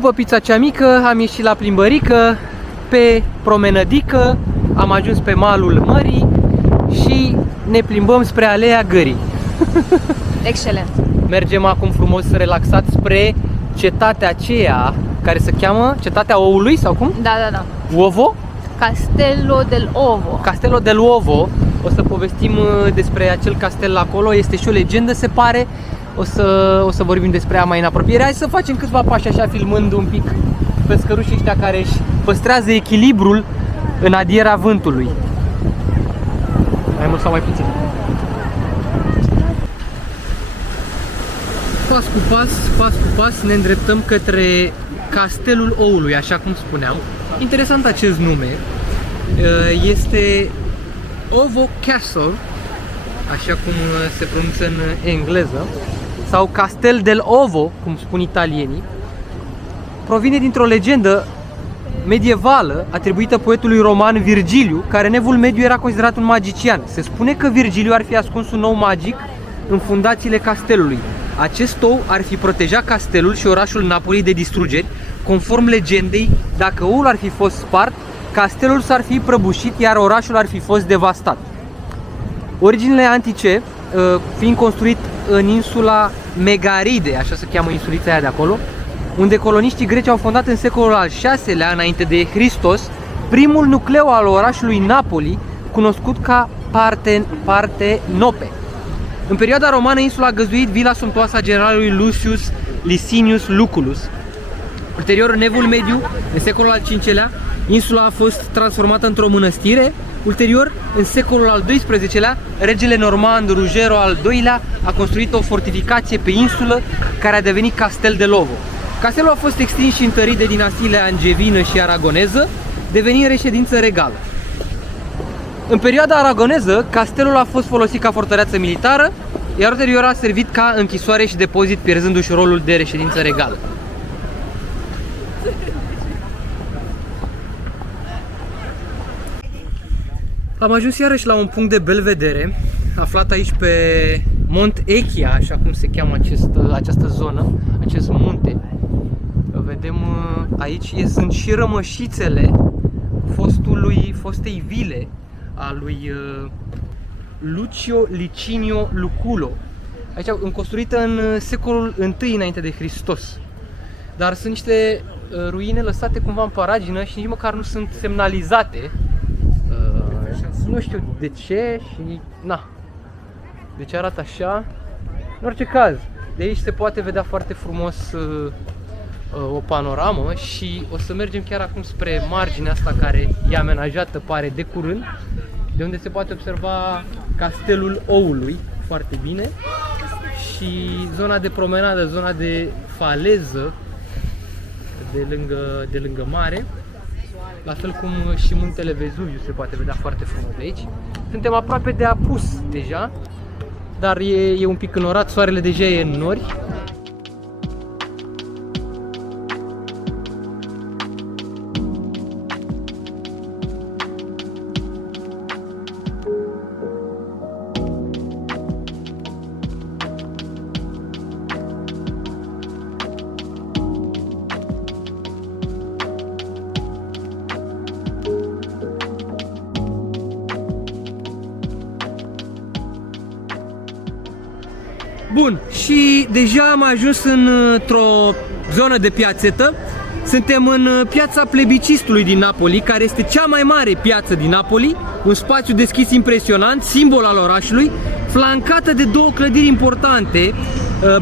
După pizza cea mică am ieșit la plimbărică, pe promenădică, am ajuns pe malul mării și ne plimbăm spre Alea Gării. Excelent! Mergem acum frumos relaxat spre cetatea aceea care se cheamă Cetatea Oului sau cum? Da, da, da. Uovo? Castello del Ovo. Castello del Uovo. O să povestim despre acel castel acolo, este și o legendă se pare. O să vorbim despre ea mai în apropiere. Hai să facem câțiva pași așa, filmând un pic pescărușii ăștia care își păstrează echilibrul în adiera vântului. Mai mult sau mai puțin. Pas cu pas ne îndreptăm către Castelul Oului, așa cum spuneam. Interesant acest nume. Este Ovo Castle, așa cum se pronunță în engleză, sau Castel del Ovo, cum spun italienii. Provine dintr-o legendă medievală atribuită poetului roman Virgiliu, care în Evul Mediu era considerat un magician. Se spune că Virgiliu ar fi ascuns un ou magic în fundațiile castelului. Acest ou ar fi protejat castelul și orașul Napoli de distrugeri. Conform legendei, dacă oul ar fi fost spart, castelul s-ar fi prăbușit, iar orașul ar fi fost devastat. Originile antice, fiind construit în insula Megaride, așa se cheamă insulița aia de acolo, unde coloniștii greci au fondat în secolul al VI-lea înainte de Hristos primul nucleu al orașului Napoli, cunoscut ca Partenope. În perioada romană, insula a găzduit vila sumptuoasă a generalului Lucius Licinius Lucullus. Ulterior, în Evul Mediu, în secolul al V-lea, insula a fost transformată într-o mănăstire. Ulterior, în secolul al XII-lea, regele normand Rugero al II-lea a construit o fortificație pe insulă care a devenit Castel del Ovo. Castelul a fost extins și întărit de dinastiile angevină și aragoneză, devenind reședință regală. În perioada aragoneză, castelul a fost folosit ca fortăreață militară, iar ulterior a servit ca închisoare și depozit, pierzându-și rolul de reședință regală. Am ajuns iarăși la un punct de belvedere, aflat aici pe Mont Echia, așa cum se cheamă această zonă, acest munte. Vedem aici, sunt și rămășițele fostei vile a lui Lucio Licinio Lucullo, aici construită în secolul I înainte de Hristos. Dar sunt niște ruine lăsate cumva în paragină și nici măcar nu sunt semnalizate. Nu știu de ce și na, de ce arată așa. În orice caz, de aici se poate vedea foarte frumos o panoramă și o să mergem chiar acum spre marginea asta care e amenajată, pare de curând, de unde se poate observa Castelul Oului foarte bine și zona de promenadă, zona de faleză de lângă mare, la fel cum și muntele Vezuviu se poate vedea foarte frumos de aici. Suntem aproape de apus deja, dar e un pic înorat, soarele deja e în nori. Bun, și deja am ajuns într-o zonă de piațetă. Suntem în piața Plebicistului din Napoli, care este cea mai mare piață din Napoli, un spațiu deschis impresionant, simbol al orașului, flancată de două clădiri importante,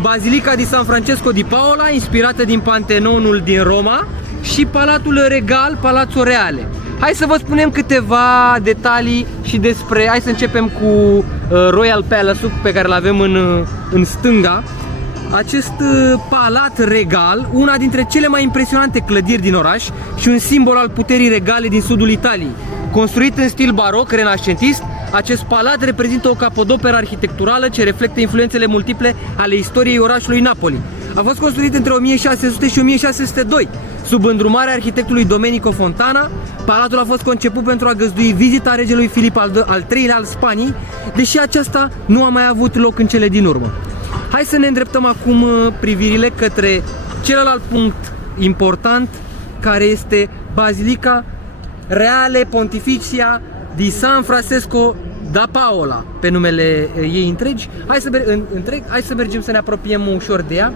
Bazilica di San Francesco di Paola, inspirată din Pantenonul din Roma, și Palatul Regal, Palazzo Reale. Hai să vă spunem câteva detalii și despre... Hai să începem cu Royal Palace-ul pe care îl avem în stânga. Acest palat regal, una dintre cele mai impresionante clădiri din oraș și un simbol al puterii regale din sudul Italiei. Construit în stil baroc, renascentist, acest palat reprezintă o capodoperă arhitecturală ce reflectă influențele multiple ale istoriei orașului Napoli. A fost construit între 1600 și 1602, sub îndrumarea arhitectului Domenico Fontana. Palatul a fost conceput pentru a găzdui vizita regelui Filip al III-lea al Spaniei, deși aceasta nu a mai avut loc în cele din urmă. Hai să ne îndreptăm acum privirile către celălalt punct important care este Basilica Reale Pontificia di San Francesco da Paola, pe numele ei întregi. Hai să mergem să ne apropiem ușor de ea.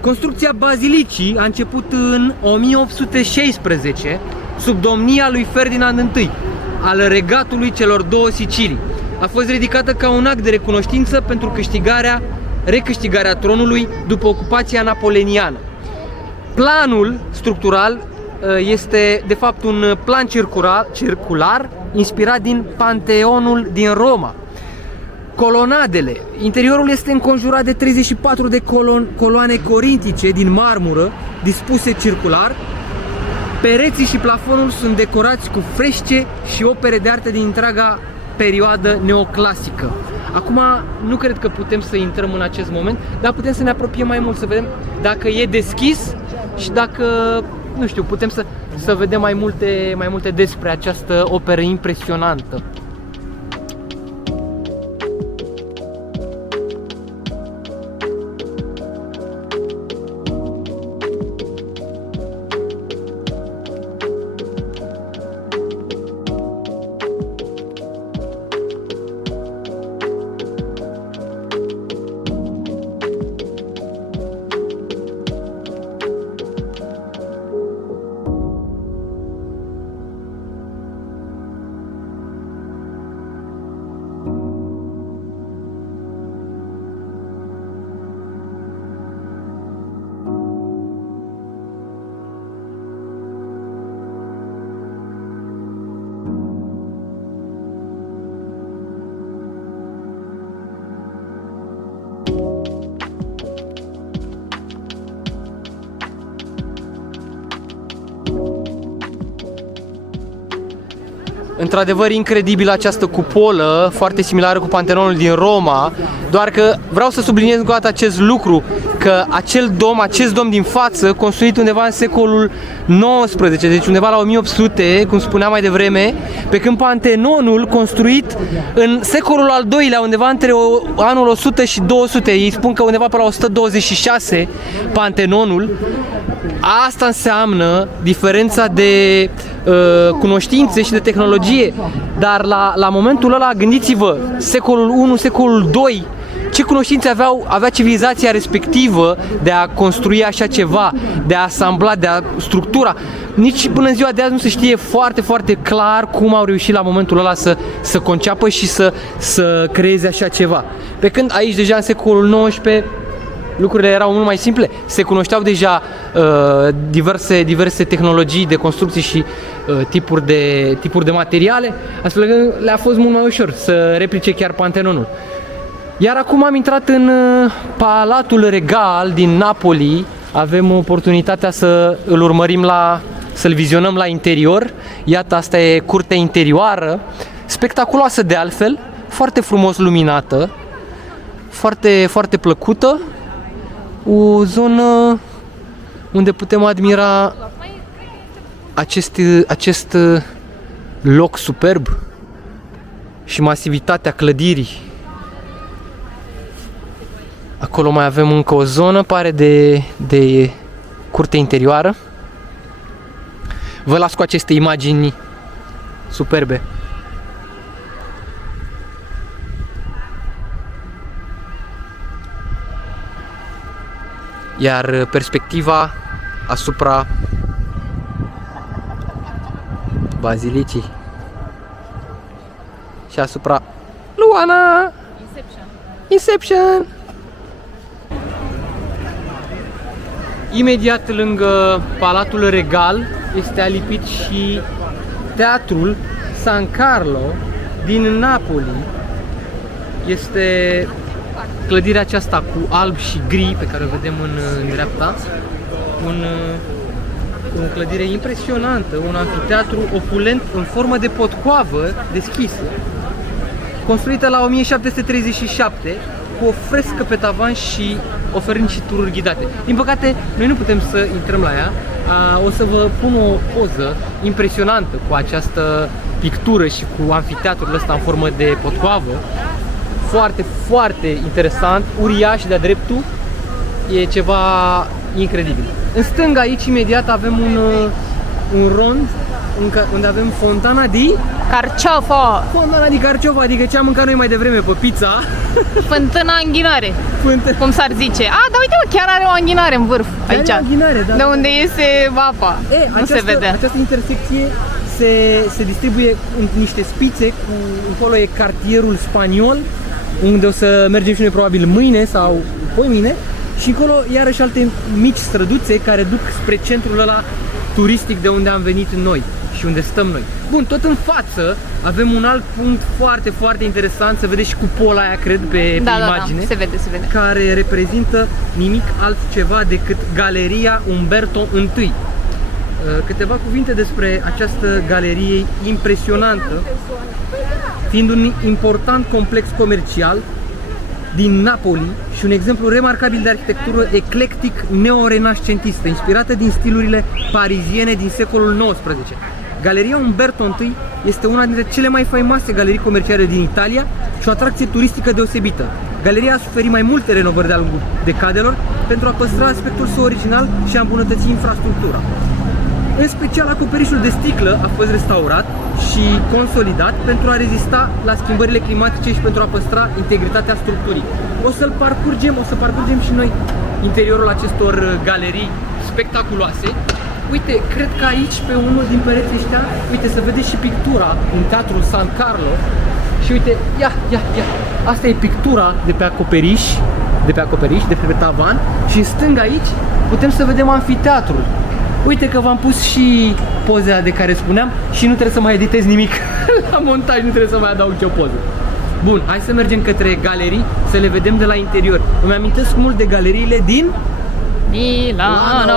Construcția bazilicii a început în 1816 sub domnia lui Ferdinand I al regatului celor două Sicilii. A fost ridicată ca un act de recunoștință pentru recâștigarea tronului după ocupația napoleoniană. Planul structural este de fapt un plan circular inspirat din Panteonul din Roma. Colonadele. Interiorul este înconjurat de 34 de coloane corintice din marmură dispuse circular. Pereții și plafonul sunt decorați cu frește și opere de artă din întreaga perioadă neoclasică. Acum nu cred că putem să intrăm în acest moment, dar putem să ne apropiem mai mult, să vedem dacă e deschis și dacă, nu știu, putem să vedem mai multe despre această operă impresionantă. Într-adevăr incredibilă această cupolă, foarte similară cu Panteonul din Roma, doar că vreau să subliniez încă o dată acest lucru, că acest dom din față, construit undeva în secolul XIX, deci undeva la 1800, cum spuneam mai devreme, pe când Panteonul construit în secolul al II-lea, undeva între anul 100 și 200, ei spun că undeva pe la 126, Panteonul. Asta înseamnă diferența de cunoștințe și de tehnologie, dar la momentul ăla, gândiți-vă, secolul 1, secolul 2, ce cunoștințe avea civilizația respectivă de a construi așa ceva, de a asambla, de a structura. Nici până în ziua de azi nu se știe foarte, foarte clar cum au reușit la momentul ăla să conceapă și să creeze așa ceva. Pe când aici, deja în secolul XIX, lucrurile erau mult mai simple, se cunoșteau deja diverse tehnologii de construcții și tipuri de materiale, astfel că le-a fost mult mai ușor să replice chiar Panteonul. Iar acum am intrat în Palatul Regal din Napoli, avem oportunitatea să îl urmărim să-l vizionăm la interior. Iată, asta e curtea interioară, spectaculoasă de altfel, foarte frumos luminată, foarte, foarte plăcută. O zonă unde putem admira acest loc superb și masivitatea clădirii. Acolo mai avem încă o zonă, pare de curte interioară. Vă las cu aceste imagini superbe. Iar perspectiva asupra bazilicii și asupra Luana! Inception! Imediat lângă Palatul Regal este alipit și Teatrul San Carlo din Napoli. Este clădirea aceasta cu alb și gri pe care o vedem în dreapta. O clădire impresionantă, un anfiteatru opulent în formă de potcoavă deschisă, construită la 1737 cu o frescă pe tavan și oferind și tururi ghidate. Din păcate, noi nu putem să intrăm la ea. O să vă pun o poză impresionantă cu această pictură și cu anfiteatrul ăsta în formă de potcoavă. Foarte, foarte interesant, uriaș de-a dreptul, e ceva incredibil. În stânga aici imediat avem un rond unde avem fontana di Carciofo! Fontana di Carciofo, adică ce am mâncat noi mai devreme pe pizza. Fântâna înghinare, cum s-ar zice. Da, uite mă, chiar are o înghinare în vârf aici. Înghinare, da. De unde iese apa. Nu se vede. Această intersecție se distribuie în niște spițe, acolo e cartierul spaniol, unde o să mergem și noi probabil mâine sau poimâine, și acolo iarăși alte mici străduțe care duc spre centrul ăla turistic de unde am venit noi și unde stăm noi. Bun, tot în față avem un alt punct foarte, foarte interesant, se vede și cupola aia, cred, pe imagine. Da, se vede. Care reprezintă nimic altceva decât Galeria Umberto I. Câteva cuvinte despre această galerie impresionantă, fiind un important complex comercial din Napoli și un exemplu remarcabil de arhitectură eclectic neo-renascentistă, inspirată din stilurile pariziene din secolul XIX. Galeria Umberto I este una dintre cele mai faimoase galerii comerciale din Italia și o atracție turistică deosebită. Galeria a suferit mai multe renovări de-a lungul decadelor pentru a păstra aspectul său original și a îmbunătăți infrastructura. În special, acoperișul de sticlă a fost restaurat și consolidat pentru a rezista la schimbările climatice și pentru a păstra integritatea structurii. O să parcurgem și noi interiorul acestor galerii spectaculoase. Uite, cred că aici, pe unul din pereții ăștia, uite, se vede și pictura din Teatrul San Carlo. Și uite, ia, asta e pictura de pe acoperiș, de pe tavan, și în stânga aici putem să vedem amfiteatrul. Uite că v-am pus și pozele de care spuneam și nu trebuie să mai editez nimic la montaj, nu trebuie să mai adaug nicio poză. Bun, hai să mergem către galerii, să le vedem de la interior. Îmi amintesc mult de galeriile din Milano.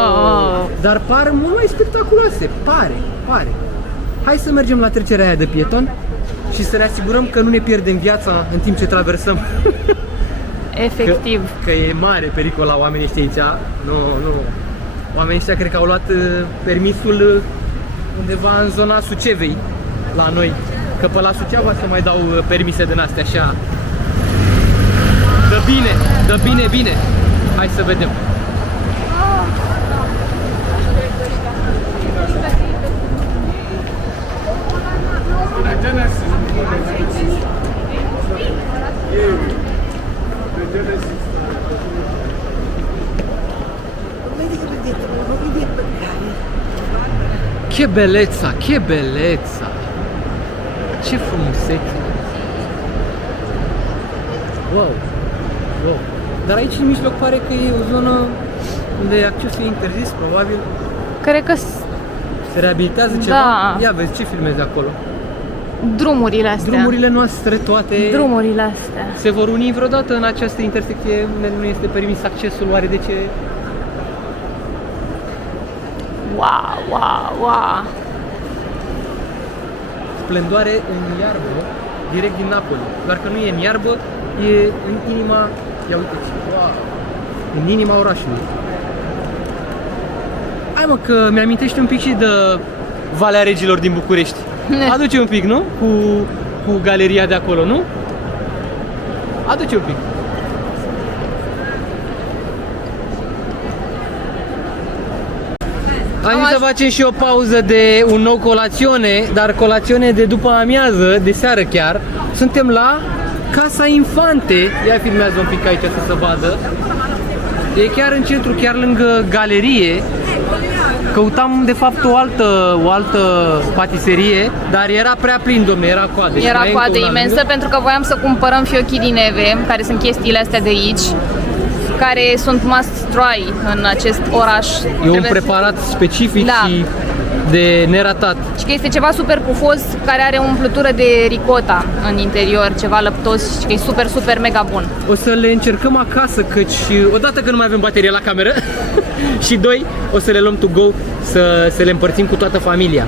Dar par mult mai spectaculoase, pare. Hai să mergem la trecerea aia de pieton și să ne asigurăm că nu ne pierdem viața în timp ce traversăm. Efectiv. Că e mare pericol la oamenii ăștia aici. Nu. Oamenii ăștia cred că au luat permisul undeva în zona Sucevei la noi. Că pe la Suceava se mai dau permise din astea așa. Dă bine. Hai să vedem. Che bellezza! Ce frumusețe! Wow! Dar aici în mijloc pare că e o zonă unde accesul e interzis, probabil. Cred că se reabilitează ceva. Da. Ia vezi ce filmezi acolo. Drumurile astea. Drumurile noastre toate. Drumurile astea. Se vor uni vreodată în această intersecție unde nu este permis accesul, oare de ce? Wow. Splendoare în iarbă, direct din Napoli. Doar că nu e în iarbă, e în inima, ia uite ce, în inima orașului. Hai mă, că mi-amintește un pic și de Valea Regilor din București. Aduce un pic, nu? Cu galeria de acolo, nu? Aduce un pic. Am zis să facem și o pauză de un nou colațiune, dar colațiune de după amiază, de seară chiar. Suntem la Casa Infante. Ia filmează un pic aici să se vadă. E chiar în centru, chiar lângă galerie. Căutam de fapt o altă patiserie, dar era prea plin, domne, era coadă. Era coadă imensă pentru că voiam să cumpărăm fiocchi din neve, care sunt chestiile astea de aici, care sunt must try în acest oraș. E un preparat specific și de neratat. Și că este ceva super pufos, care are o umplutură de ricota în interior, ceva lăptos și că e super, super mega bun. O să le încercăm acasă, căci odată că nu mai avem baterie la cameră și doi, o să le luăm to go să le împărțim cu toată familia.